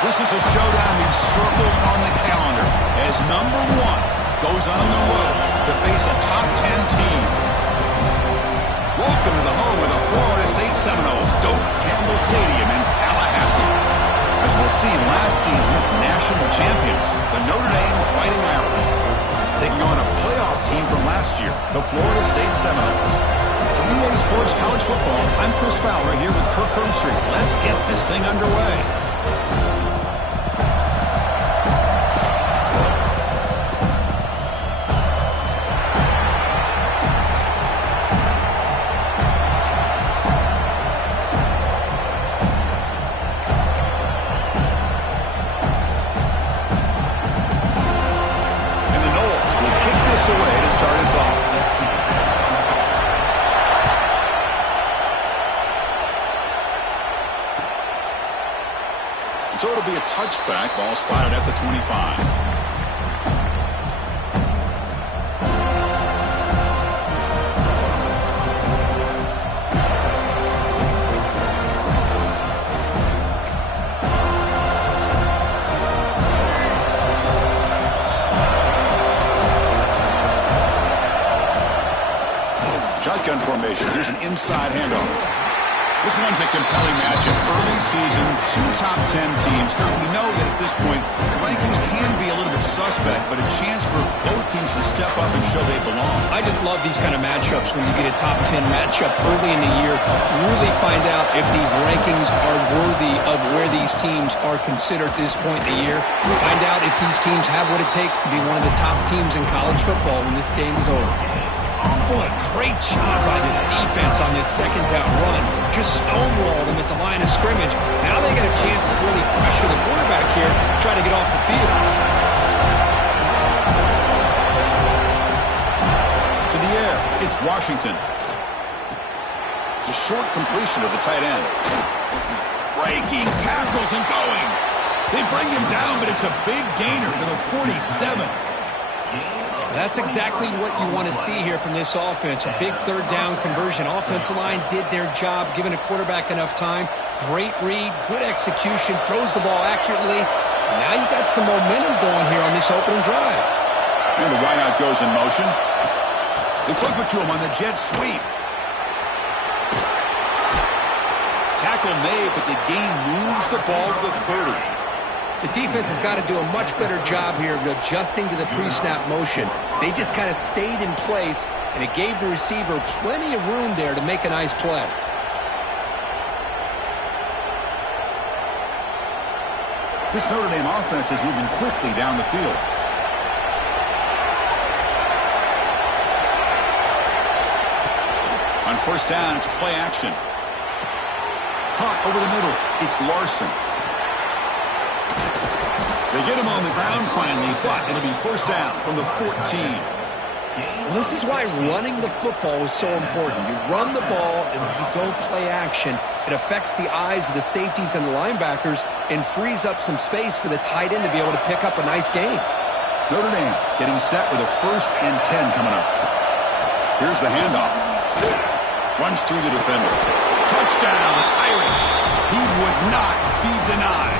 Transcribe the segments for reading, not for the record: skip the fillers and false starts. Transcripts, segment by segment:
this is a showdown we've circled on the calendar as number 1 goes on the road to face a top 10 team. Welcome to the home of the Florida State Seminoles, Doak Campbell Stadium in Tallahassee. As we'll see last season's national champions, the Notre Dame Fighting Irish, taking on a playoff team from last year, the Florida State Seminoles. From EA Sports College Football, I'm Chris Fowler here with Kirk Herbstreit. Let's get this thing underway. So it'll be a touchback, ball spotted at the 25. Shotgun formation. Here's an inside handoff. This one's a compelling matchup. Early season, 2 top 10 teams. Kirk, we know that at this point, the rankings can be a little bit suspect, but a chance for both teams to step up and show they belong. I just love these kind of matchups when you get a top 10 matchup early in the year. Really find out if these rankings are worthy of where these teams are considered at this point in the year. Find out if these teams have what it takes to be one of the top teams in college football when this game is over. Oh, boy, great job by this defense on this second down run. Just stonewalled them at the line of scrimmage. Now they got a chance to really pressure the quarterback here, try to get off the field. To the air, it's Washington. It's a short completion to the tight end. Breaking tackles and going. They bring him down, but it's a big gainer to the 47. That's exactly what you want to see here from this offense. A big third down conversion. Offensive line did their job, giving a quarterback enough time. Great read, good execution, throws the ball accurately. And now you got some momentum going here on this opening drive. And the wideout goes in motion. They flip it to him on the jet sweep. Tackle made, but the gain moves the ball to the 30. The defense has got to do a much better job here of adjusting to the pre-snap motion. They just kind of stayed in place, and it gave the receiver plenty of room there to make a nice play. This Notre Dame offense is moving quickly down the field. On first down, it's play action. Hunt over the middle. It's Larson. They get him on the ground finally, but it'll be first down from the 14. Well, this is why running the football is so important. You run the ball, and then you go play action. It affects the eyes of the safeties and the linebackers and frees up some space for the tight end to be able to pick up a nice gain. Notre Dame getting set with a 1st and 10 coming up. Here's the handoff. Runs through the defender. Touchdown, Irish. He would not be denied.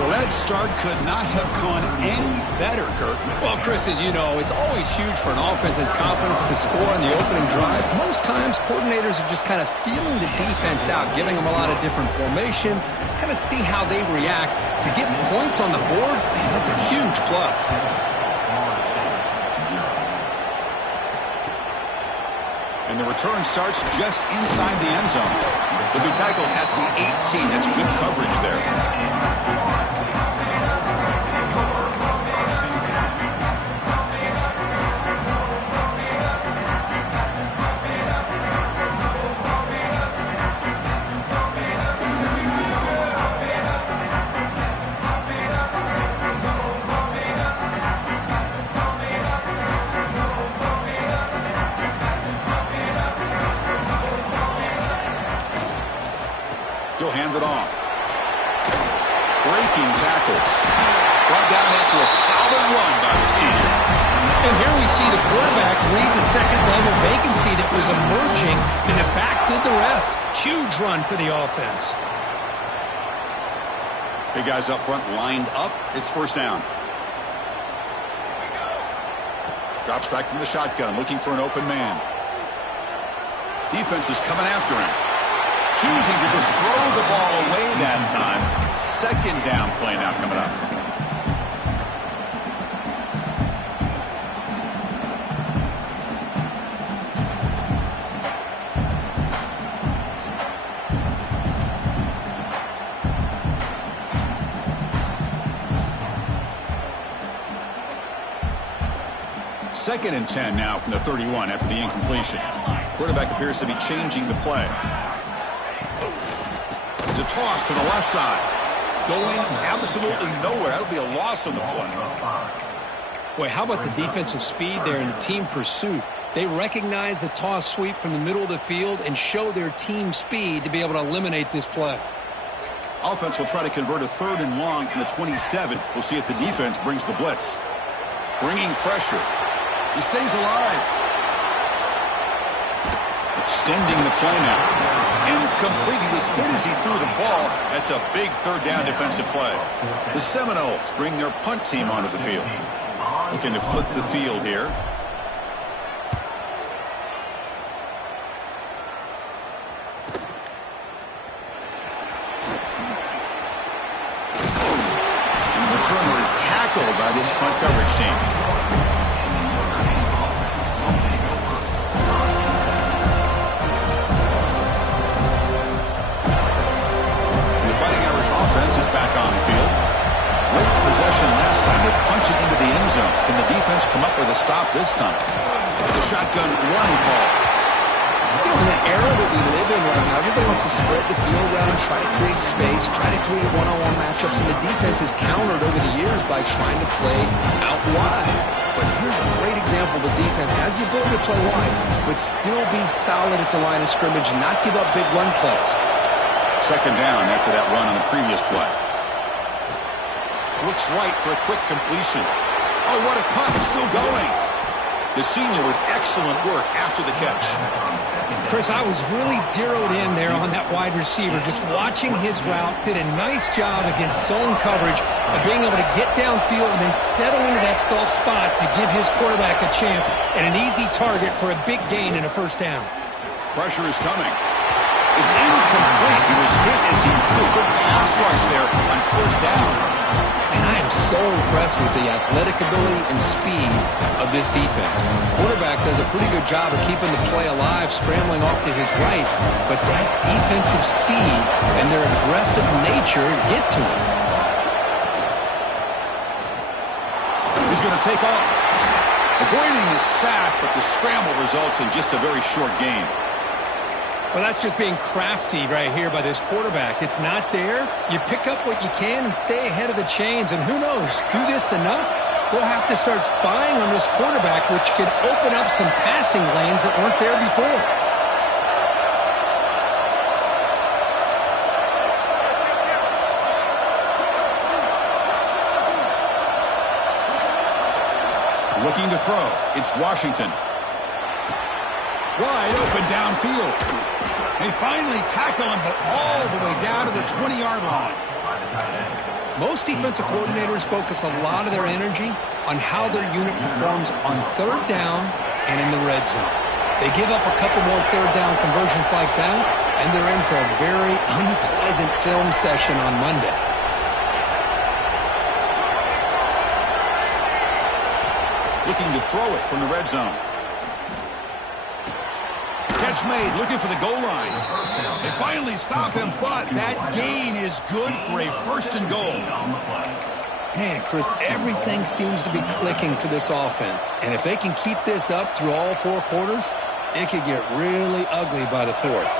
Well, that start could not have gone any better, Kirk. Well, Chris, as you know, it's always huge for an offense's confidence to score on the opening drive. Most times, coordinators are just kind of feeling the defense out, giving them a lot of different formations, kind of see how they react. To get points on the board, man, that's a huge plus. And the return starts just inside the end zone. They'll be tackled at the 18. That's good coverage there. He'll hand it off. Breaking tackles. Brought down after a solid run by the senior. And here we see the quarterback read the second-level vacancy that was emerging, and the back did the rest. Huge run for the offense. Big guys up front lined up. It's first down. Drops back from the shotgun, looking for an open man. Defense is coming after him. Choosing to just throw the ball away that time. Second down play now coming up. Second and 10 now from the 31 after the incompletion. Quarterback appears to be changing the play. It's a toss to the left side. Going absolutely nowhere. That'll be a loss on the play. Boy, how about the defensive speed there in the team pursuit? They recognize the toss sweep from the middle of the field and show their team speed to be able to eliminate this play. Offense will try to convert a 3rd and long from the 27. We'll see if the defense brings the blitz. Bringing pressure. He stays alive. Extending the play now. Incomplete. He was hit as he threw the ball. That's a big 3rd down defensive play. The Seminoles bring their punt team onto the field. Looking to flip the field here. The returner is tackled by this punt coverage team. Offense is back on the field. Late possession last time. They punch it into the end zone. Can the defense come up with a stop this time? It's a shotgun running call. You know, in the era that we live in right now, everybody wants to spread the field around, try to create space, try to create one-on-one matchups, and the defense is countered over the years by trying to play out wide. But here's a great example. The defense has the ability to play wide, but still be solid at the line of scrimmage and not give up big run plays. Second down after that run on the previous play. Looks right for a quick completion. Oh, what a cut. It's still going. The senior with excellent work after the catch. Chris, I was really zeroed in there on that wide receiver. Just watching his route, did a nice job against zone coverage of being able to get downfield and then settle into that soft spot to give his quarterback a chance and an easy target for a big gain and a first down. Pressure is coming. It's incomplete. He was hit as he threw a good pass rush there on first down. And I am so impressed with the athletic ability and speed of this defense. Quarterback does a pretty good job of keeping the play alive, scrambling off to his right, but that defensive speed and their aggressive nature get to him. He's going to take off. Avoiding the sack, but the scramble results in just a very short gain. Well, that's just being crafty right here by this quarterback. It's not there. You pick up what you can and stay ahead of the chains. And who knows, do this enough, we'll have to start spying on this quarterback, which could open up some passing lanes that weren't there before. Looking to throw. It's Washington. Wide open downfield. They finally tackle him, but all the way down to the 20-yard line. Most defensive coordinators focus a lot of their energy on how their unit performs on 3rd down and in the red zone. They give up a couple more 3rd down conversions like that, and they're in for a very unpleasant film session on Monday. Looking to throw it from the red zone. Catch made, looking for the goal line. They finally stop him, but that gain is good for a 1st and goal. Man, Chris, everything seems to be clicking for this offense. And if they can keep this up through all 4 quarters, it could get really ugly by the 4th.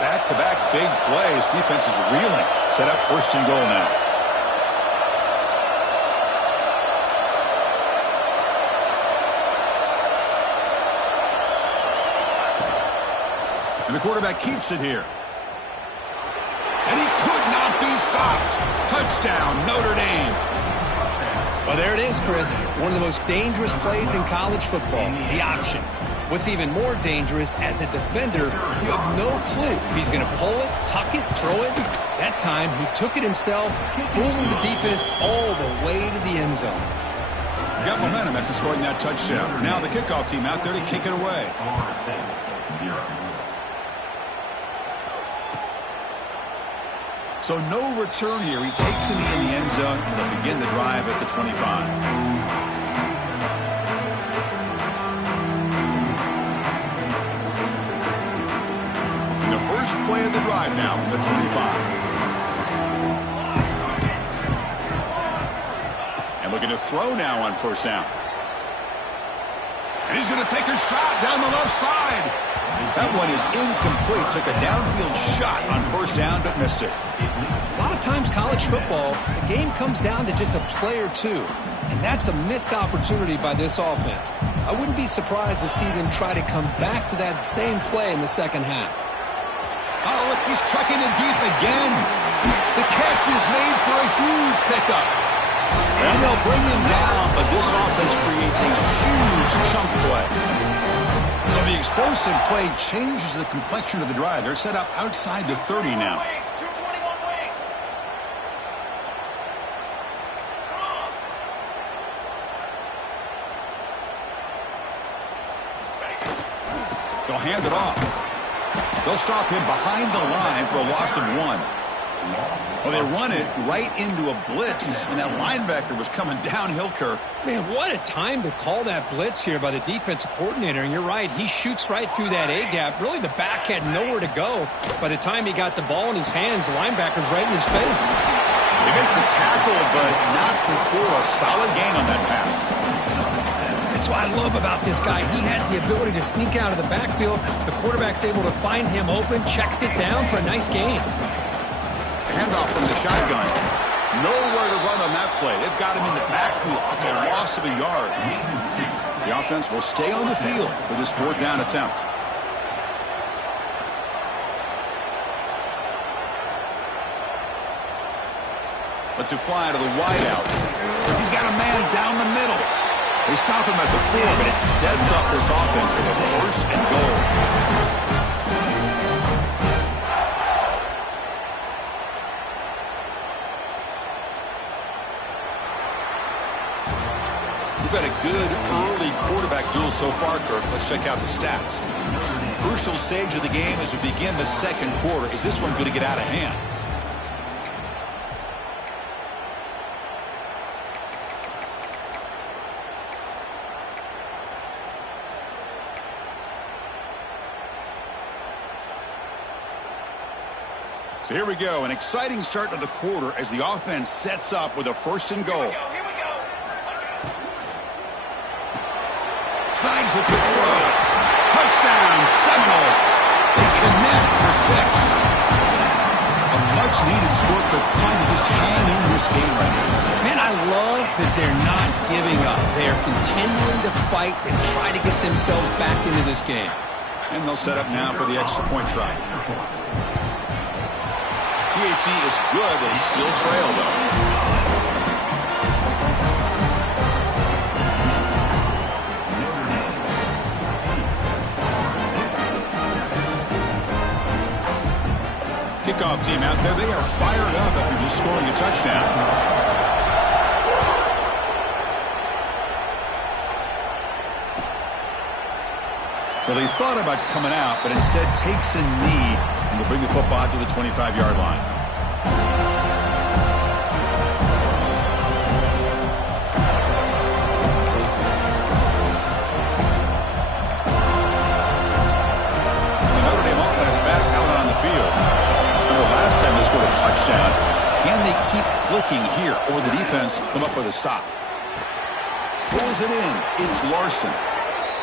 Back-to-back big plays. Defense is reeling. Set up 1st and goal now. And the quarterback keeps it here. And he could not be stopped. Touchdown, Notre Dame. Well, there it is, Chris. One of the most dangerous plays in college football, the option. What's even more dangerous, as a defender, you have no clue if he's going to pull it, tuck it, throw it. That time, he took it himself, fooling the defense all the way to the end zone. Got momentum after scoring that touchdown. Now the kickoff team out there to kick it away. So no return here. He takes it in the end zone, and they'll begin the drive at the 25. First play of the drive now from the 25. And looking to throw now on first down. And he's going to take a shot down the left side. That one is incomplete. Took a downfield shot on first down, but missed it. A lot of times college football, the game comes down to just a play or two. And that's a missed opportunity by this offense. I wouldn't be surprised to see them try to come back to that same play in the second half. Oh, look, he's trucking it deep again. The catch is made for a huge pickup. And they'll bring him down, but this offense creates a huge chunk play. So the explosive play changes the complexion of the drive. They're set up outside the 30 now. They'll hand it off. They'll stop him behind the line for a loss of 1. Well, they run it right into a blitz, and that linebacker was coming downhill, Kirk. Man, what a time to call that blitz here by the defensive coordinator. And you're right, he shoots right through that A-gap. Really, the back had nowhere to go. By the time he got the ball in his hands, the linebacker's right in his face. They make the tackle, but not before a solid gain on that pass. That's what I love about this guy. He has the ability to sneak out of the backfield. The quarterback's able to find him open, checks it down for a nice gain. Handoff from the shotgun. Nowhere to run on that play. They've got him in the backfield. It's a loss of a yard. The offense will stay on the field for this fourth down attempt. Lets it fly to the wideout. He's got a man down the middle. They stop him at the 4, but it sets up this offense with a first and goal. We've had a good early quarterback duel so far, Kirk. Let's check out the stats. Crucial stage of the game as we begin the second quarter. Is this one going to get out of hand? So here we go, an exciting start to the quarter as the offense sets up with a first and goal. Slides with the throw. Touchdown, Seminoles. They connect for 6. A much-needed score, but trying to just hang in this game right now. Man, I love that they're not giving up. They are continuing to fight and try to get themselves back into this game. And they'll set up now for the extra point try. PHC is good, they still trail, though. Kickoff team out there, they are fired up after just scoring a touchdown. Well, they thought about coming out, but instead takes a knee and will bring the football to the 25-yard line. The Notre Dame offense back out on the field. Remember last time they scored a touchdown. Can they keep clicking here, or will the defense come up with a stop? Pulls it in. It's Larson.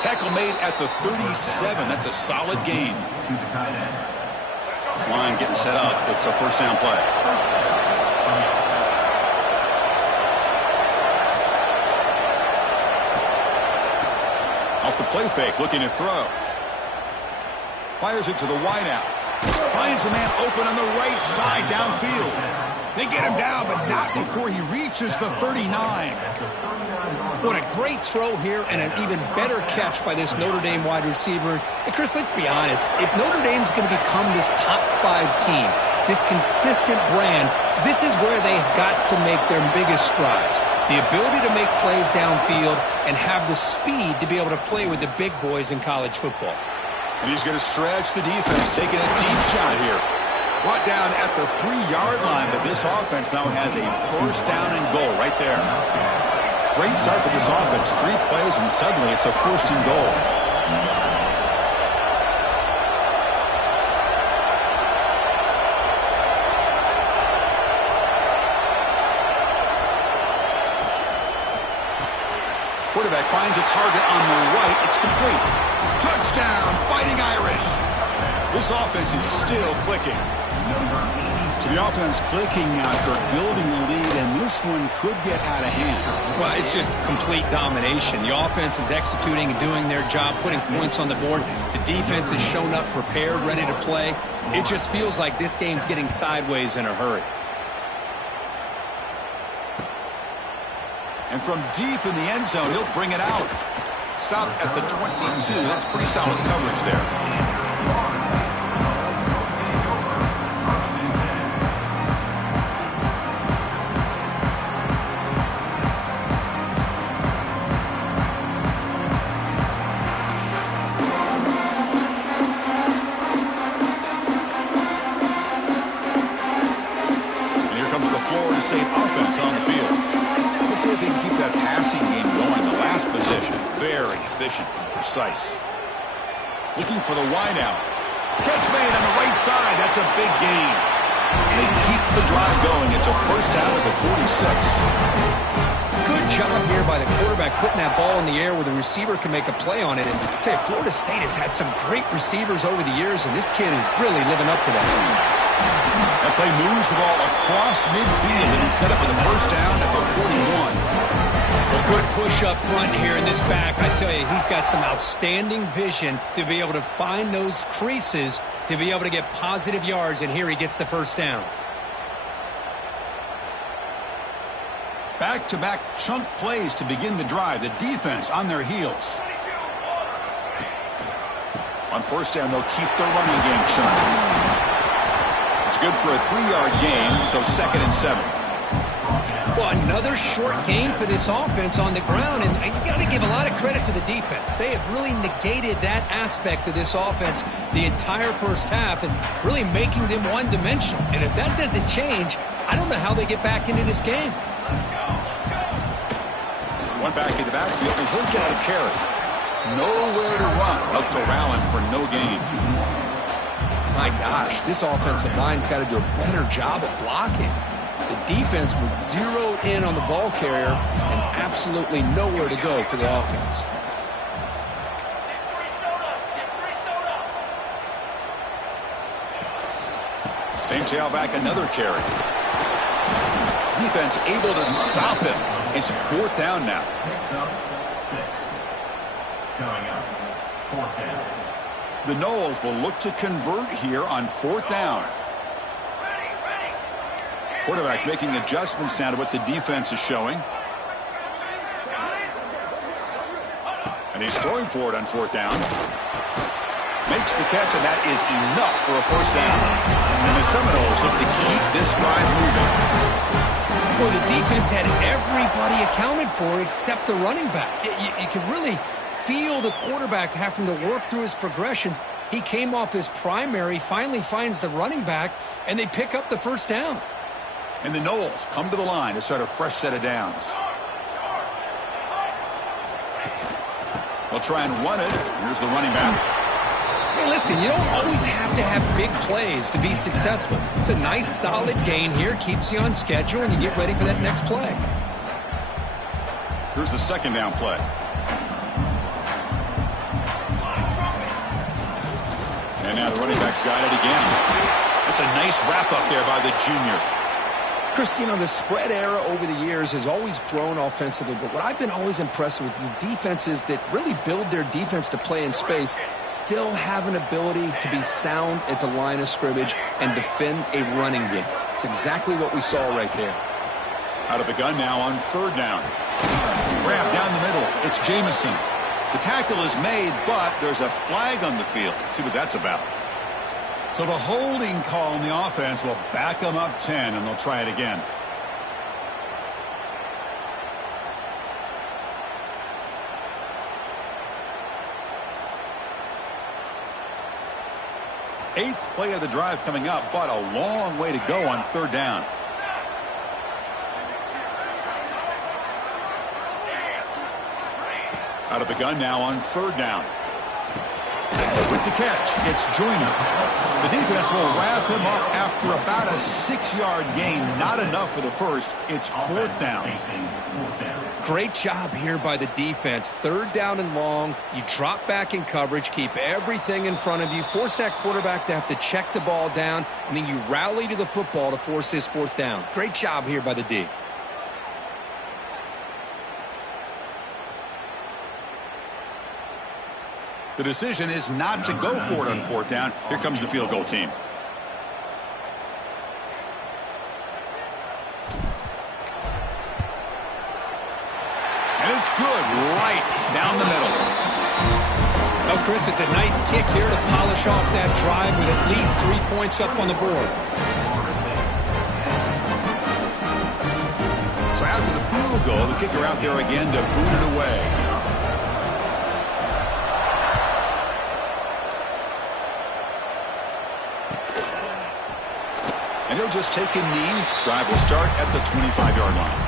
Tackle made at the 37. That's a solid gain. This line getting set up. It's a first down play. Off the play fake, looking to throw. Fires it to the wideout. Finds a man open on the right side downfield. They get him down, but not before he reaches the 39. What a great throw here and an even better catch by this Notre Dame wide receiver. And Chris, let's be honest. If Notre Dame's going to become this top 5 team, this consistent brand, this is where they've got to make their biggest strides. The ability to make plays downfield and have the speed to be able to play with the big boys in college football. And he's going to stretch the defense, taking a deep shot here. Brought down at the 3-yard line, but this offense now has a first down and goal right there. Great start for this offense. 3 plays, and suddenly it's a first and goal. Quarterback finds a target on the right. It's complete. Touchdown, Fighting Irish. This offense is still clicking. So the offense clicking now, Kirk, building the lead, and this one could get out of hand. Well, it's just complete domination. The offense is executing and doing their job, putting points on the board. The defense has shown up, prepared, ready to play. It just feels like this game's getting sideways in a hurry. And from deep in the end zone, he'll bring it out. Stop at the 22. That's pretty solid coverage there. State offense on the field. Let's see if they can keep that passing game going. The last possession, very efficient and precise. Looking for the wideout. Catch made on the right side. That's a big gain. They keep the drive going. It's a first down at the 46. Good job here by the quarterback putting that ball in the air where the receiver can make a play on it. And I tell you, Florida State has had some great receivers over the years, and this kid is really living up to that. That play moves the ball across midfield, and he's set up for the first down at the 41. Well, good push up front here in this back. I tell you, he's got some outstanding vision to be able to find those creases, to be able to get positive yards, and here he gets the first down. Back-to-back chunk plays to begin the drive. The defense on their heels. On first down, they'll keep the running game churning. It's good for a 3-yard gain, so 2nd and 7. Well, another short gain for this offense on the ground, and you got to give a lot of credit to the defense. They have really negated that aspect of this offense the entire first half and really making them one-dimensional. And if that doesn't change, I don't know how they get back into this game. One back in the backfield, and he'll get the carry. Nowhere to run. A corralling for no gain. My gosh, this offensive line's got to do a better job of blocking. The defense was zeroed in on the ball carrier and absolutely nowhere to go for the offense. Same tailback, another carry. Defense able to stop him. It's 4th down now. Coming up, 4th down. The Noles will look to convert here on 4th down. Quarterback making adjustments now to what the defense is showing. And he's throwing for it on 4th down. Makes the catch, and that is enough for a first down. And the Seminoles look to keep this drive moving. Well, the defense had everybody accounted for except the running back. You can really feel the quarterback having to work through his progressions. He came off his primary, finally finds the running back, and they pick up the first down. And the Noles come to the line to start a fresh set of downs. They'll try and run it. Here's the running back. Hey, listen, you don't always have to have big plays to be successful. It's a nice, solid gain here. Keeps you on schedule, and you get ready for that next play. Here's the 2nd down play. And now the running back's got it again. That's a nice wrap-up there by the junior. Chris, you know, the spread era over the years has always grown offensively, but what I've been always impressed with the defenses that really build their defense to play in space still have an ability to be sound at the line of scrimmage and defend a running game. It's exactly what we saw right there. Out of the gun now on third down. Grab down the middle. It's Jamison. The tackle is made, but there's a flag on the field. Let's see what that's about. So the holding call on the offense will back them up 10, and they'll try it again. Eighth play of the drive coming up, but a long way to go on third down. Out of the gun now on third down. With the catch, it's Joyner. The defense will wrap him up after about a 6-yard gain. Not enough for the first. It's fourth down. Great job here by the defense. Third down and long. You drop back in coverage, keep everything in front of you, force that quarterback to have to check the ball down, and then you rally to the football to force this fourth down. Great job here by the D. The decision is not to go for it on fourth down. Here comes the field goal team. And it's good right down the middle. Oh, Chris, it's a nice kick here to polish off that drive with at least 3 points up on the board. So after the field goal, the kicker out there again to boot it away. And he'll just take a knee. Drive will start at the 25-yard line.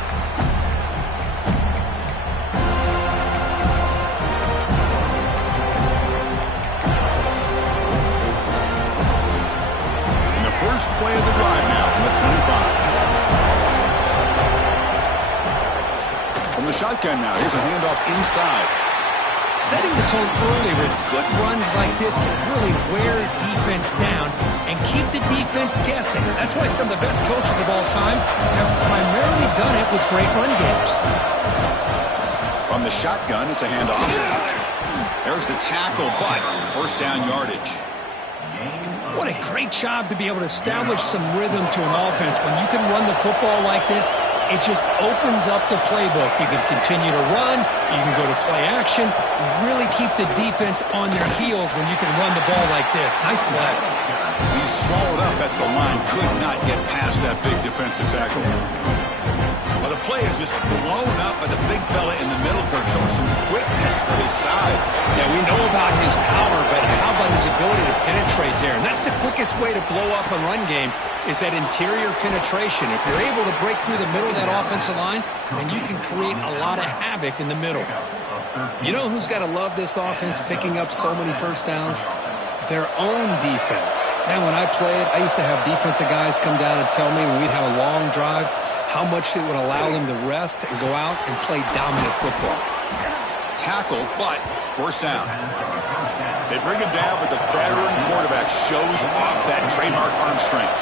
And the first play of the drive now from the 25. From the shotgun now, here's a handoff inside. Setting the tone early with good runs like this can really wear defense down and keep the defense guessing. That's why some of the best coaches of all time have primarily done it with great run games. From the shotgun, it's a handoff. There's the tackle, but first down yardage. What a great job to be able to establish some rhythm to an offense. When you can run the football like this, it just opens up the playbook. You can continue to run. You can go to play action. You really keep the defense on their heels when you can run the ball like this. Nice play. He's swallowed up at the line. Could not get past that big defensive tackle. Well, the play is just blown up by the big fella in the middle, Kirk, showing some quickness for his size. Yeah, we know about his power, but how about his ability to penetrate there? And that's the quickest way to blow up a run game is that interior penetration. If you're able to break through the middle of that offensive line, then you can create a lot of havoc in the middle. You know who's got to love this offense picking up so many first downs? Their own defense. Man, when I played, I used to have defensive guys come down and tell me when we'd have a long drive how much it would allow them to rest and go out and play dominant football. Tackle, but first down. They bring him down, but the veteran quarterback shows off that trademark arm strength.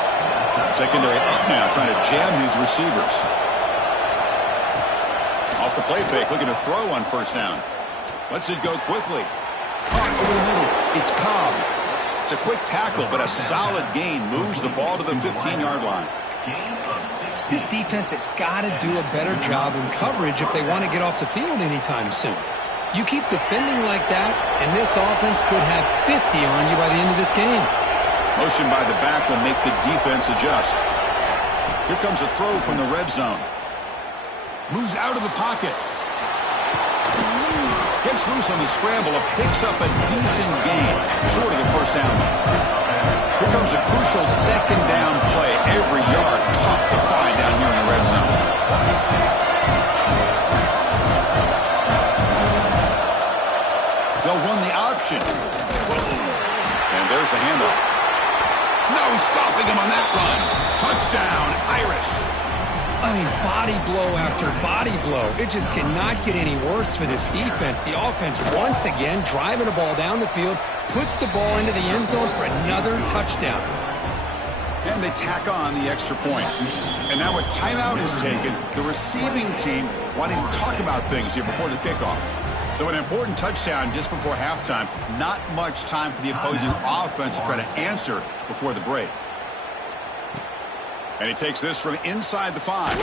Secondary up now, trying to jam these receivers. Off the play fake, looking to throw on first down. Lets it go quickly. Caught over the middle. It's Cobb. It's a quick tackle, but a solid gain. Moves the ball to the 15-yard line. This defense has got to do a better job in coverage if they want to get off the field anytime soon. You keep defending like that, and this offense could have 50 on you by the end of this game. Motion by the back will make the defense adjust. Here comes a throw from the red zone. Moves out of the pocket. Gets loose on the scramble. Picks up a decent gain. Short of the first down. Here comes a crucial second down play. Every yard tough to find down here in the red zone. They'll run the option. And there's the handoff. No stopping him on that run. Touchdown, Irish. I mean, body blow after body blow. It just cannot get any worse for this defense. The offense, once again, driving the ball down the field, puts the ball into the end zone for another touchdown. And they tack on the extra point. And now a timeout is taken. The receiving team wanting to talk about things here before the kickoff. So an important touchdown just before halftime. Not much time for the opposing offense to try to answer before the break. And he takes this from inside the 5.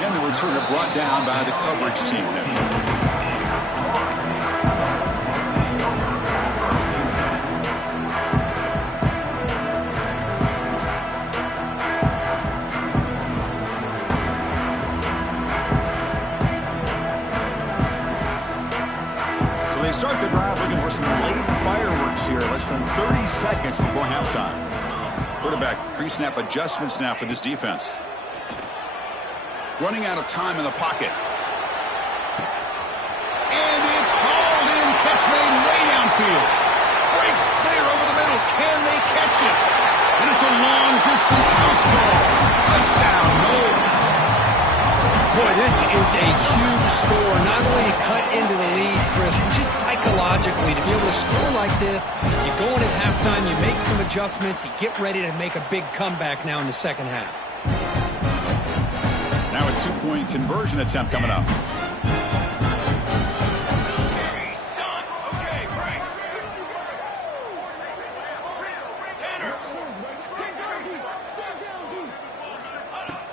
And the returner brought down by the coverage team. So they start the drive looking for some late fireworks here, less than 30 seconds before halftime. Quarterback pre-snap adjustments now for this defense. Running out of time in the pocket. And it's hauled in. Catch made way downfield. Breaks clear over the middle. Can they catch it? And it's a long-distance house ball. Touchdown, Knowles. Boy, this is a huge score. Not only to cut into the lead, Chris, but just psychologically to be able to score like this. You go in at halftime, you make some adjustments, you get ready to make a big comeback now in the second half. Now a two-point conversion attempt coming up.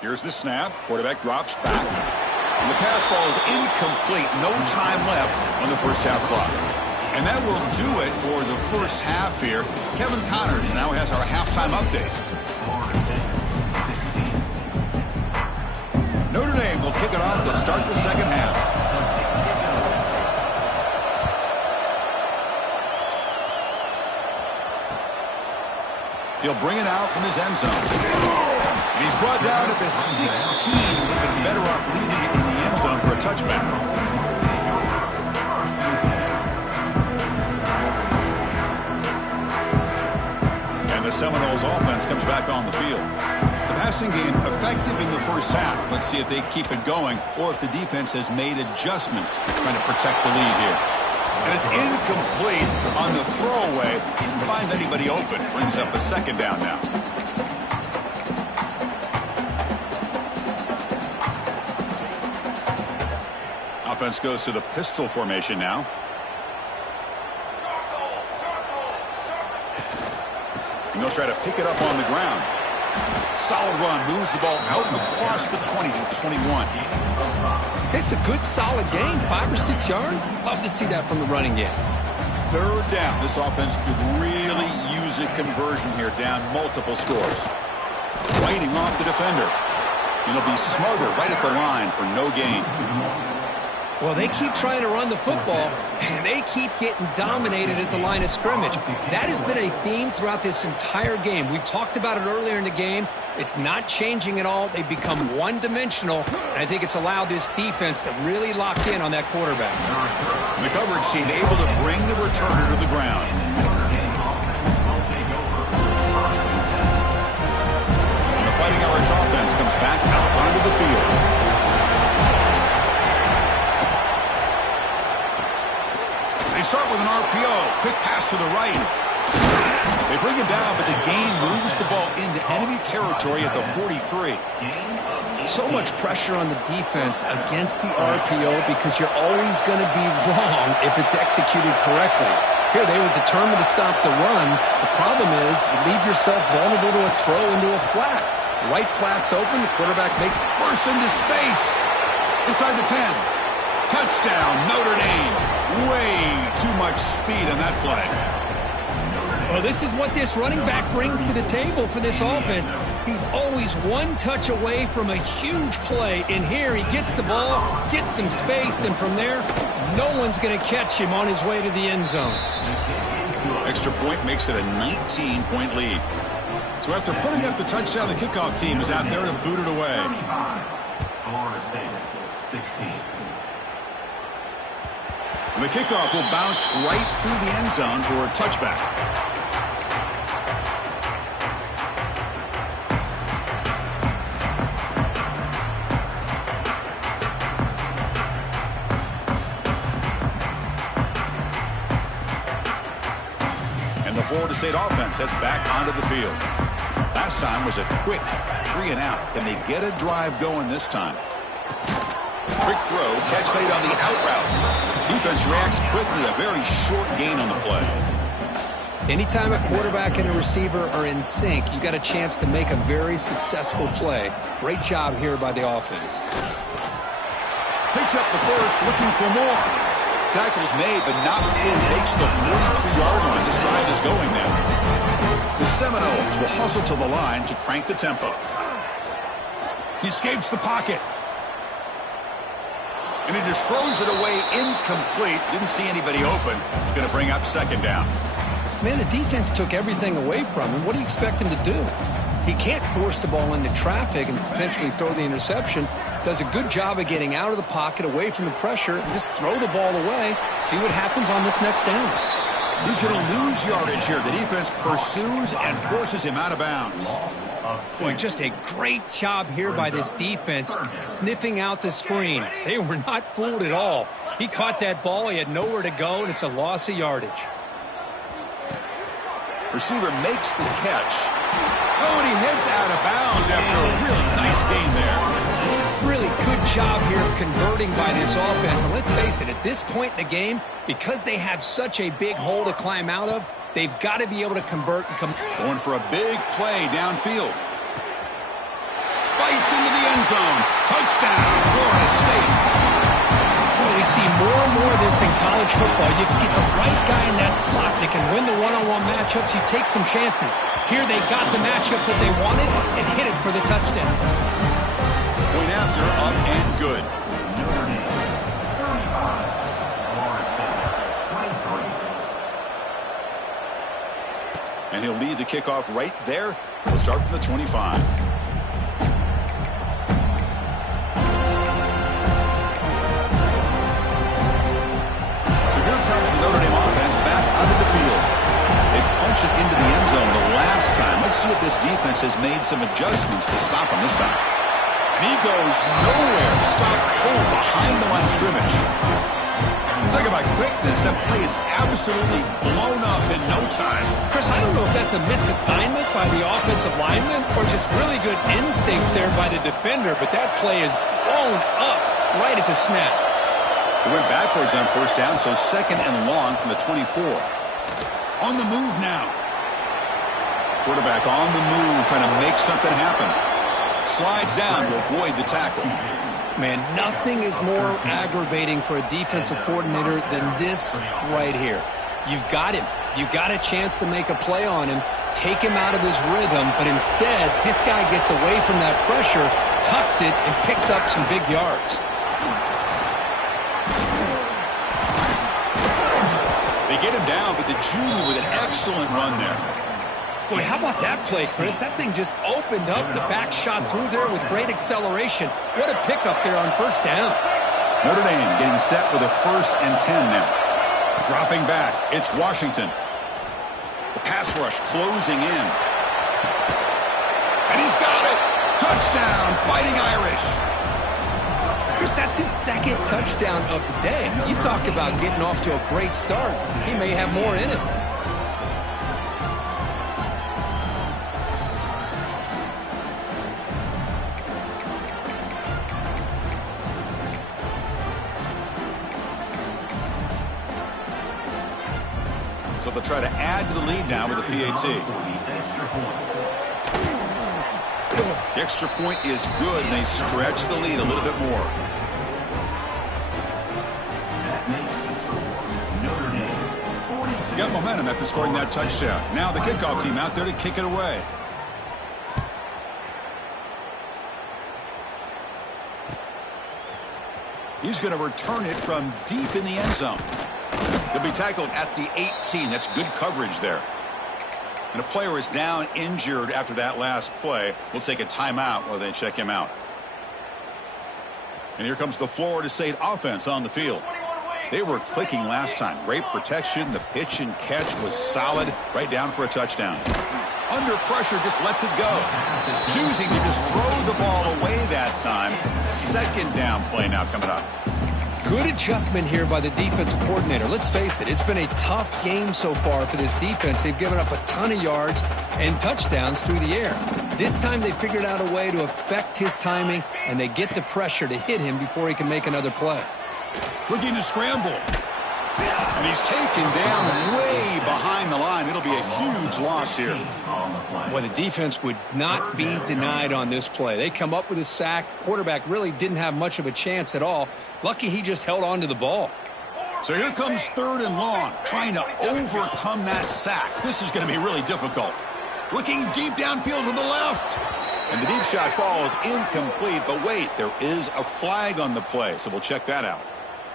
Here's the snap. Quarterback drops back. And the pass falls incomplete. No time left on the first half clock. And that will do it for the first half here. Kevin Connors now has our halftime update. Notre Dame will kick it off to start the second half. He'll bring it out from his end zone. And he's brought down at the 16, looking better off leaving it in the end zone for a touchback. And the Seminoles offense comes back on the field. The passing game effective in the first half. Let's see if they keep it going or if the defense has made adjustments trying to protect the lead here. And it's incomplete on the throwaway. Didn't find anybody open. Brings up a second down now. Offense goes to the pistol formation now. And they'll try to pick it up on the ground. Solid run, moves the ball out across the 20 to the 21. It's a good, solid game. 5 or 6 yards. Love to see that from the running game. Third down. This offense could really use a conversion here, down multiple scores. Fighting off the defender. It'll be smothered right at the line for no gain. Well, they keep trying to run the football, and they keep getting dominated at the line of scrimmage. That has been a theme throughout this entire game. We've talked about it earlier in the game. It's not changing at all. They've become one-dimensional, and I think it's allowed this defense to really lock in on that quarterback. The coverage team able to bring the returner to the ground. And the Fighting Irish offense comes back out onto the field. They start with an RPO. Quick pass to the right. They bring him down, but the gain moves the ball into enemy territory at the 43. So much pressure on the defense against the RPO because you're always going to be wrong if it's executed correctly. Here, they were determined to stop the run. The problem is you leave yourself vulnerable to a throw into a flat. Right flat's open. The quarterback makes burst into space. Inside the 10. Touchdown, Notre Dame. Way too much speed on that play. Well, this is what this running back brings to the table for this offense. He's always one touch away from a huge play. And here he gets the ball, gets some space, and from there, no one's going to catch him on his way to the end zone. Extra point makes it a 19-point lead. So after putting up the touchdown, the kickoff team is out there to boot it away. Florida State, 16. And the kickoff will bounce right through the end zone for a touchback. And the Florida State offense heads back onto the field. Last time was a quick 3 and out. Can they get a drive going this time? Quick throw, catch made on the out route. Defense reacts quickly, a very short gain on the play. Anytime a quarterback and a receiver are in sync, you got a chance to make a very successful play. Great job here by the offense. Picks up the first, looking for more. Tackle's made, but not before he makes the 43-yard line. This drive is going now. The Seminoles will hustle to the line to crank the tempo. He escapes the pocket. And he just throws it away incomplete. Didn't see anybody open. It's going to bring up second down. Man, the defense took everything away from him. What do you expect him to do? He can't force the ball into traffic and potentially throw the interception. Does a good job of getting out of the pocket, away from the pressure, and just throw the ball away. See what happens on this next down. He's going to lose yardage here. The defense pursues and forces him out of bounds. Boy, just a great job here by this defense, sniffing out the screen. They were not fooled at all. He caught that ball. He had nowhere to go, and it's a loss of yardage. Receiver makes the catch. Oh, and he heads out of bounds after a really nice gain there. Really good job here of converting by this offense. And let's face it, at this point in the game, because they have such a big hole to climb out of, they've got to be able to convert and come. Going for a big play downfield. Bites into the end zone. Touchdown, Florida State. Boy, we see more and more of this in college football. If you get the right guy in that slot that can win the one-on-one matchups, you take some chances. Here they got the matchup that they wanted and hit it for the touchdown. Point after, up and good. Notre Dame, 35. Florida State, 23. And he'll lead the kickoff right there. We'll start from the 25. Notre Dame offense back onto the field. They punch it into the end zone the last time. Let's see if this defense has made some adjustments to stop him this time. And he goes nowhere. Stop cold behind the line of scrimmage. Talk about quickness. That play is absolutely blown up in no time. Chris, I don't know if that's a misassignment by the offensive lineman or just really good instincts there by the defender, but that play is blown up right at the snap. He went backwards on first down, so second and long from the 24. On the move now. Quarterback on the move, trying to make something happen. Slides down to avoid the tackle. Man, nothing is more aggravating for a defensive coordinator than this right here. You've got him. You've got a chance to make a play on him, take him out of his rhythm, but instead, this guy gets away from that pressure, tucks it, and picks up some big yards. They get him down, but the junior with an excellent run there. Boy, how about that play, Chris? That thing just opened up. The back shot through there with great acceleration. What a pickup there on first down. Notre Dame getting set with a 1st and 10 now. Dropping back, it's Washington. The pass rush closing in. And he's got it! Touchdown, Fighting Irish! Chris, that's his second touchdown of the day. You talk about getting off to a great start. He may have more in him. So they'll try to add to the lead now with a PAT. The extra point is good, and they stretch the lead a little bit more. Got momentum after scoring that touchdown. Now the kickoff team out there to kick it away. He's going to return it from deep in the end zone. He'll be tackled at the 18. That's good coverage there. And a player is down injured after that last play. We'll take a timeout while they check him out. And here comes the Florida State offense on the field. They were clicking last time. Great protection. The pitch and catch was solid. Right down for a touchdown. Under pressure, just lets it go. Choosing to just throw the ball away that time. Second down play now coming up. Good adjustment here by the defensive coordinator. Let's face it, it's been a tough game so far for this defense. They've given up a ton of yards and touchdowns through the air. This time they figured out a way to affect his timing, and they get the pressure to hit him before he can make another play. Looking to scramble. And he's taken down way behind the line. It'll be a huge loss here. Well, the defense would not be denied on this play. They come up with a sack. Quarterback really didn't have much of a chance at all. Lucky he just held on to the ball. So here comes 3rd and long, trying to overcome that sack. This is going to be really difficult. Looking deep downfield to the left. And the deep shot falls incomplete. But wait, there is a flag on the play, so we'll check that out.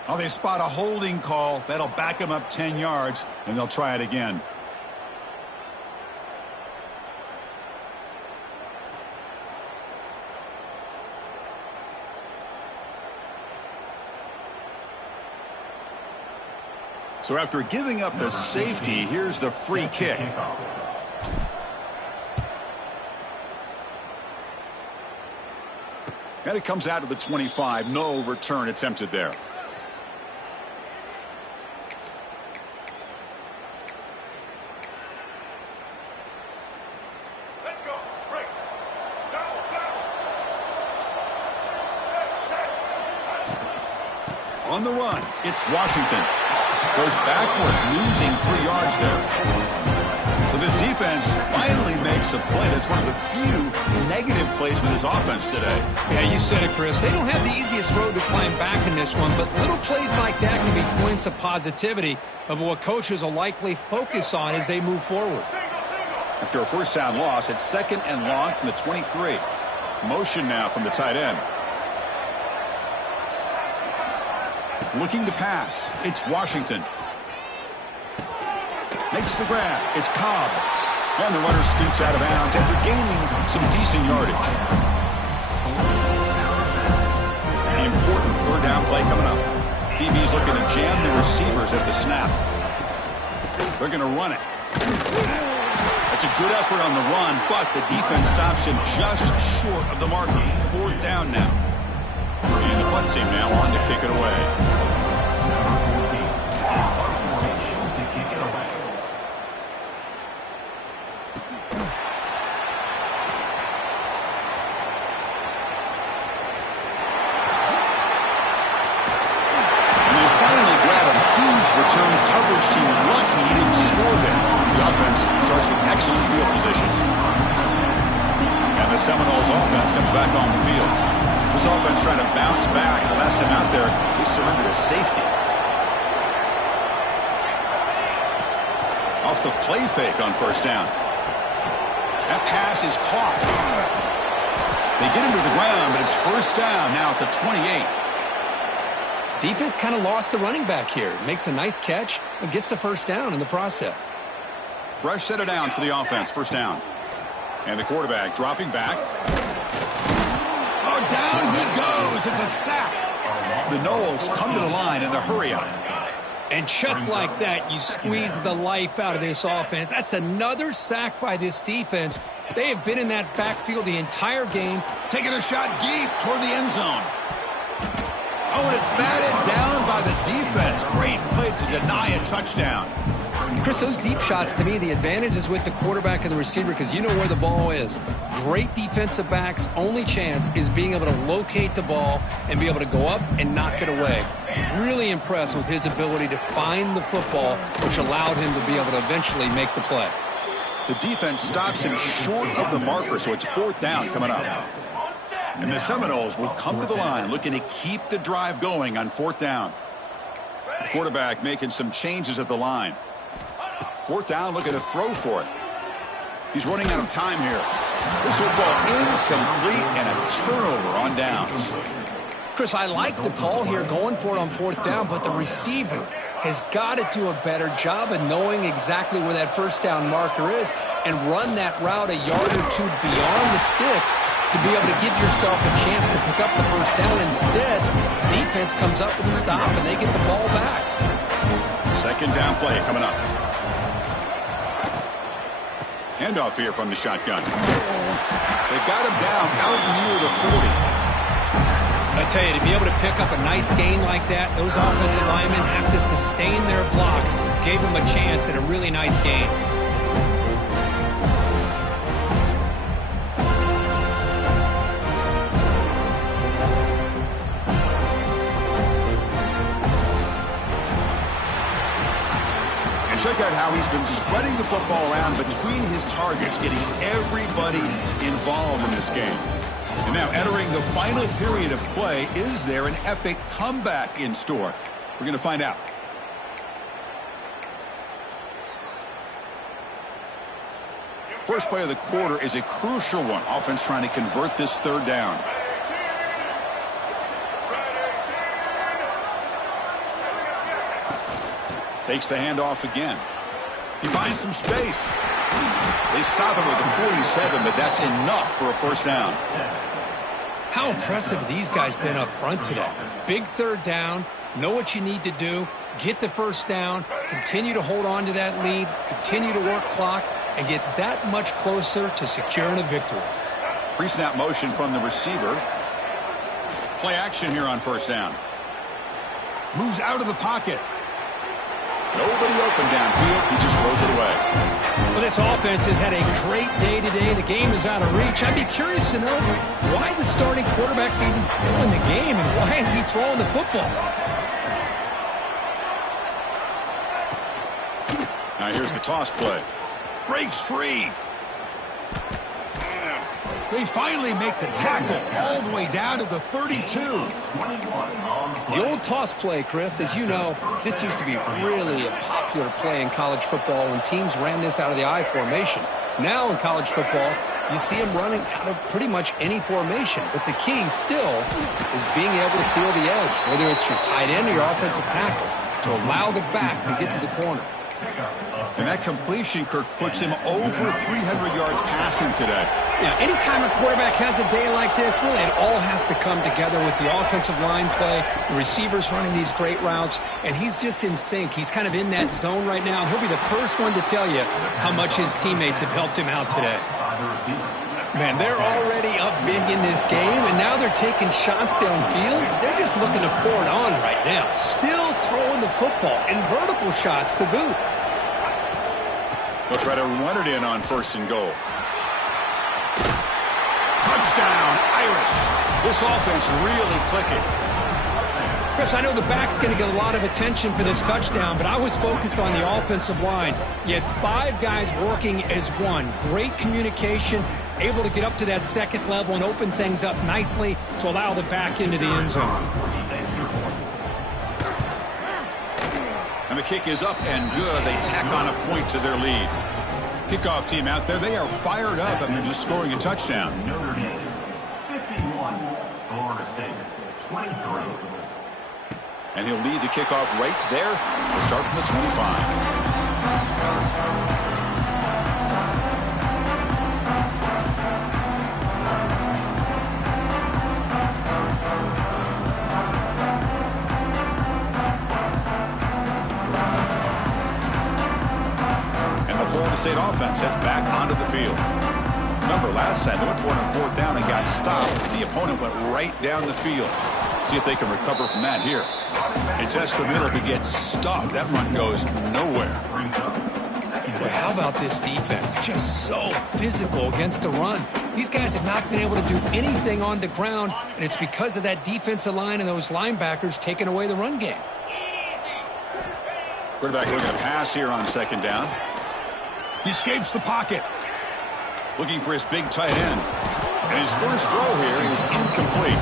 Oh, they spot a holding call. That'll back them up 10 yards, and they'll try it again. So after giving up the safety, here's the free kick. And it comes out of the 25. No return attempted there. Let's go. Break. Double. On the run, it's Washington. Goes backwards, losing 3 yards there. So this defense finally makes a play. That's one of the few negative plays for this offense today. Yeah, you said it, Chris. They don't have the easiest road to climb back in this one, but little plays like that can be points of positivity of what coaches will likely focus on as they move forward. After a first down loss, it's 2nd and long from the 23. Motion now from the tight end. Looking to pass. It's Washington. Makes the grab. It's Cobb. And the runner scoots out of bounds after gaining some decent yardage. The important 3rd down play coming up. DB's looking to jam the receivers at the snap. They're going to run it. That's a good effort on the run, but the defense stops him just short of the marker. 4th down now. And the punt team now on to kick it away. Return coverage team lucky he didn't score there. The offense starts with excellent field position. And the Seminoles offense comes back on the field. This offense trying to bounce back. The last time out there, they surrendered a safety. Off the play fake on 1st down. That pass is caught. They get him to the ground, but it's 1st down now at the 28. Defense kind of lost the running back here. Makes a nice catch and gets the 1st down in the process. Fresh set of downs for the offense. 1st down. And the quarterback dropping back. Oh, down he goes. It's a sack. The Noles come to the line in the hurry up. And just like that, you squeeze the life out of this offense. That's another sack by this defense. They have been in that backfield the entire game. Taking a shot deep toward the end zone. Oh, and it's batted down by the defense. Great play to deny a touchdown. Chris, those deep shots, to me, the advantage is with the quarterback and the receiver because you know where the ball is. Great defensive backs' only chance is being able to locate the ball and be able to go up and knock it away. Really impressed with his ability to find the football, which allowed him to be able to eventually make the play. The defense stops him short of the marker, so it's 4th down coming up. And the Seminoles will come to the line looking to keep the drive going on 4th down. The quarterback making some changes at the line. 4th down, looking to throw for it. He's running out of time here. This football incomplete and a turnover on downs. Chris, I like the call here going for it on 4th down, but the receiver has got to do a better job of knowing exactly where that 1st down marker is and run that route a yard or two beyond the sticks to be able to give yourself a chance to pick up the 1st down. Instead, defense comes up with a stop and they get the ball back. 2nd down play coming up. Handoff here from the shotgun. They got him down out near the 40. I tell you, to be able to pick up a nice gain like that, those offensive linemen have to sustain their blocks. Gave him a chance at a really nice gain. And check out how he he's been spreading the football around between his targets, getting everybody involved in this game. And now entering the final period of play, is there an epic comeback in store? We're going to find out. First play of the quarter is a crucial one. Offense trying to convert this third down. Takes the handoff again. He finds some space. They stop him with the 47, but that's enough for a first down. How impressive these guys been up front today. Big third down. Know what you need to do. Get the first down. Continue to hold on to that lead. Continue to work clock. And get that much closer to securing a victory. Pre-snap motion from the receiver. Play action here on first down. Moves out of the pocket. Nobody open downfield. He just throws it away. Well, this offense has had a great day today. The game is out of reach. I'd be curious to know why the starting quarterback's even still in the game and why is he throwing the football? Now here's the toss play. Breaks free. They finally make the tackle all the way down to the 32. The old toss play, Chris, as you know, this used to be really a popular play in college football when teams ran this out of the I formation. Now in college football, you see them running out of pretty much any formation. But the key still is being able to seal the edge, whether it's your tight end or your offensive tackle, to allow the back to get to the corner. And that completion, Kirk, puts him over 300 yards passing today. Yeah, anytime a quarterback has a day like this, really it all has to come together with the offensive line play, the receivers running these great routes, and he's just in sync. He's kind of in that zone right now. He'll be the first one to tell you how much his teammates have helped him out today. Man, they're already up big in this game, and now they're taking shots downfield. They're just looking to pour it on right now. Still throwing the football, and vertical shots to boot. They'll try to run it in on first and goal. Touchdown, Irish. This offense really clicking. Chris, I know the back's going to get a lot of attention for this touchdown, but I was focused on the offensive line. You had 5 guys working as one. Great communication, able to get up to that second level and open things up nicely to allow the back into the end zone. And the kick is up and good. They tack on a point to their lead. Kickoff team out there. They are fired up after just scoring a touchdown. Notre Dame, 51. Florida State, 23. And he'll lead the kickoff right there. We'll start from the 25. State offense heads back onto the field. Remember, last time they went for it on fourth down and got stopped. The opponent went right down the field. See if they can recover from that here. They test the middle but get stopped. That run goes nowhere. Boy, how about this defense? Just so physical against the run. These guys have not been able to do anything on the ground, and it's because of that defensive line and those linebackers taking away the run game. Quarterback looking to pass here on second down. He escapes the pocket. Looking for his big tight end. And his first throw here is incomplete.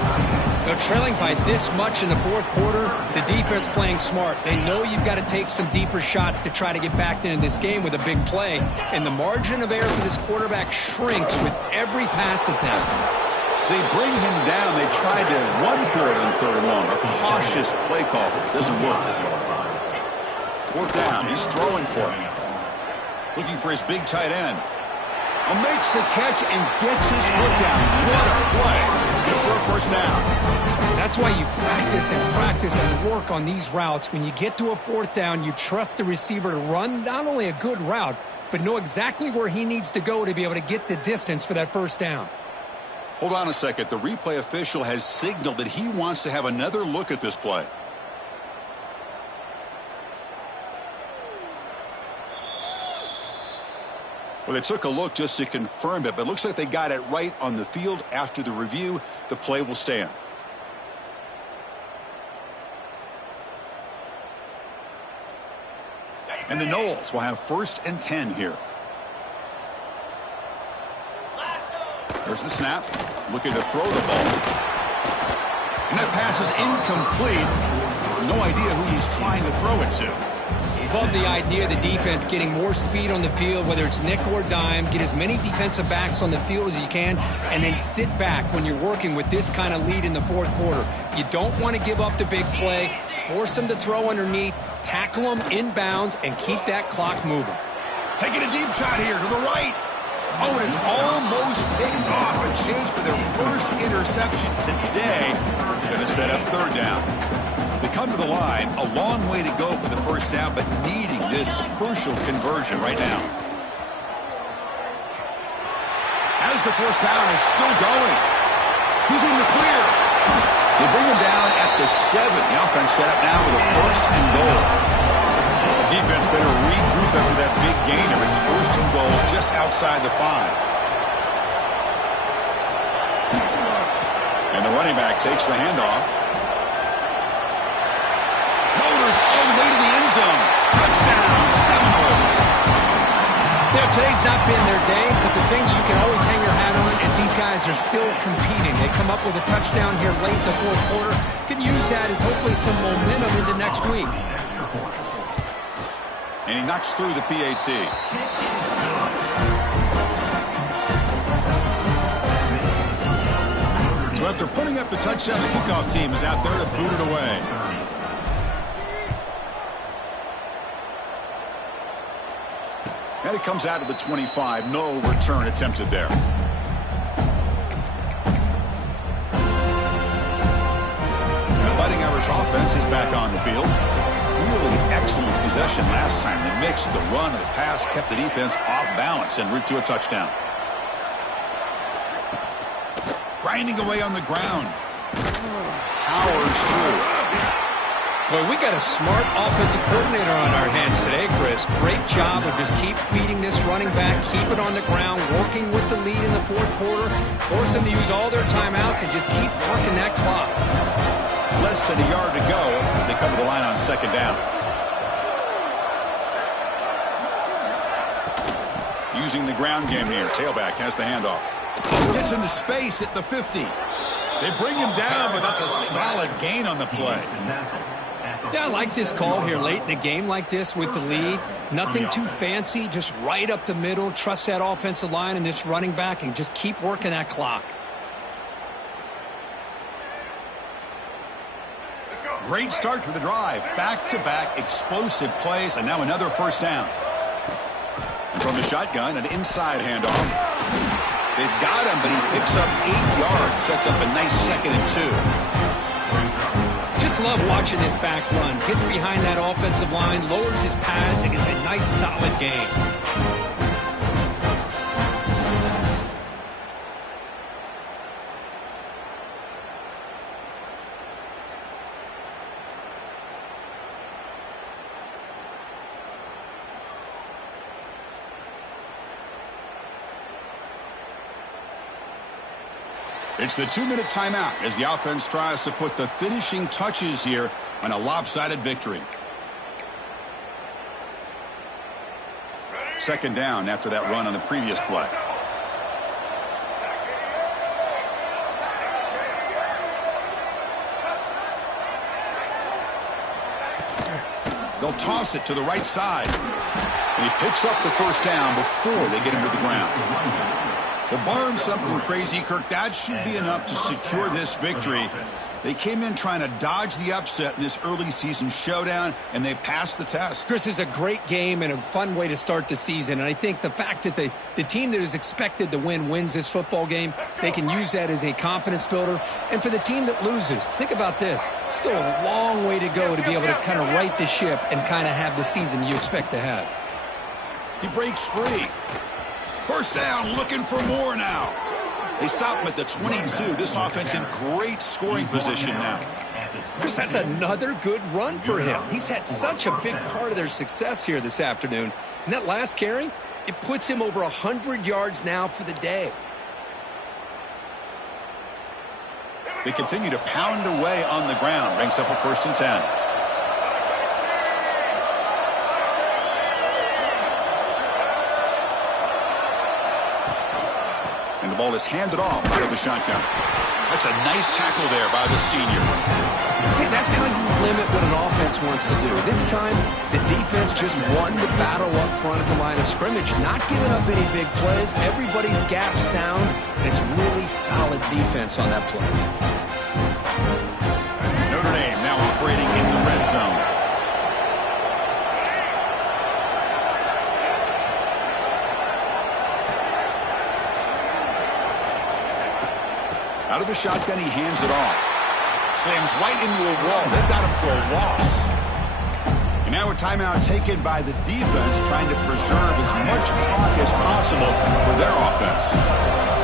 They're trailing by this much in the fourth quarter. The defense playing smart. They know you've got to take some deeper shots to try to get back into this game with a big play. And the margin of error for this quarterback shrinks with every pass attempt. They bring him down. They tried to run for it on third and long. A cautious play call. Doesn't work. Fourth down. He's throwing for it. Looking for his big tight end. Makes the catch and gets his foot down. What a play. Good for a first down. That's why you practice and work on these routes. When you get to a fourth down, you trust the receiver to run not only a good route, but know exactly where he needs to go to be able to get the distance for that first down. Hold on a second. The replay official has signaled that he wants to have another look at this play. Well, they took a look just to confirm it, but it looks like they got it right on the field. After the review, the play will stand. And the Noles will have 1st and 10 here. There's the snap. Looking to throw the ball. And that pass is incomplete. No idea who he's trying to throw it to. Love the idea of the defense getting more speed on the field, whether it's nickel or dime. Get as many defensive backs on the field as you can, and then sit back when you're working with this kind of lead in the 4th quarter. You don't want to give up the big play. Force them to throw underneath, tackle them inbounds, and keep that clock moving. Taking a deep shot here to the right. Oh, and it's almost picked off. A chance for their 1st interception today. Going to set up 3rd down. They come to the line, a long way to go for the 1st down, but needing this crucial conversion right now. As the 1st down is still going. He's in the clear. They bring him down at the 7. The offense set up now with a 1st and goal. The defense better regroup after that big gain of its 1st and goal just outside the 5. And the running back takes the handoff. Motors all the way to the end zone. Touchdown, Seminoles. You know, today's not been their day, but the thing you can always hang your hat on is these guys are still competing. They come up with a touchdown here late in the 4th quarter. Can use that as hopefully some momentum into next week. And he knocks through the PAT. So after putting up the touchdown, the kickoff team is out there to boot it away. And it comes out of the 25. No return attempted there. The Fighting Irish offense is back on the field. Really excellent possession last time. The mix, the run, the pass kept the defense off balance en route to a touchdown. Grinding away on the ground. Powers through. Boy, we got a smart offensive coordinator on our hands today, Chris. Great job of just keep feeding this running back, keep it on the ground, working with the lead in the 4th quarter, force them to use all their timeouts, and just keep working that clock. Less than a yard to go as they come to the line on 2nd down. Using the ground game here. Tailback has the handoff. Gets into space at the 50. They bring him down, but that's a solid gain on the play. Yeah, I like this call here late in the game like this with the lead. Nothing too fancy, just right up the middle. Trust that offensive line and this running back and just keep working that clock. Great start to the drive. Back-to-back explosive plays, and now another 1st down. And from the shotgun, an inside handoff. They've got him, but he picks up 8 yards. Sets up a nice 2nd and 2. Just love watching this back run. Gets behind that offensive line, lowers his pads, and gets a nice solid gain. It's the 2-minute timeout as the offense tries to put the finishing touches here on a lopsided victory. 2nd down after that run on the previous play. They'll toss it to the right side. And he picks up the 1st down before they get him to the ground. Well, barring something crazy, Kirk, that should be enough to secure this victory. They came in trying to dodge the upset in this early season showdown, and they passed the test. Chris, is a great game and a fun way to start the season. And I think the fact that the team that is expected to win wins this football game, they can use that as a confidence builder. And for the team that loses, think about this. Still a long way to go to be able to kind of right the ship and kind of have the season you expect to have. He breaks free. 1st down, looking for more now. They stop him at the 22. This offense in great scoring position now. Chris, that's another good run for him. He's had such a big part of their success here this afternoon. And that last carry, it puts him over 100 yards now for the day. They continue to pound away on the ground. Ranks up a 1st and 10. ball is handed off out of the shotgun. That's a nice tackle there by the senior. See, that's how you limit what an offense wants to do. This time, the defense just won the battle up front at the line of scrimmage, not giving up any big plays. Everybody's gap sound, and it's really solid defense on that play. Notre Dame now operating in the red zone. Out of the shotgun, he hands it off. Slams right into a wall. They've got him for a loss. And now a timeout taken by the defense, trying to preserve as much clock as possible for their offense.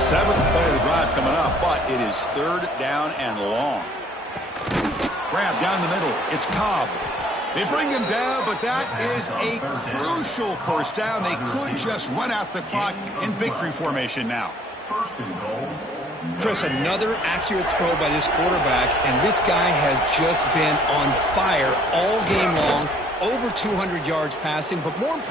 7th play of the drive coming up, but it is 3rd down and long. Grab down the middle. It's Cobb. They bring him down, but that is a crucial first down. They could just run out the clock in victory formation now. First and goal. Chris, another accurate throw by this quarterback, and this guy has just been on fire all game long, over 200 yards passing, but more important,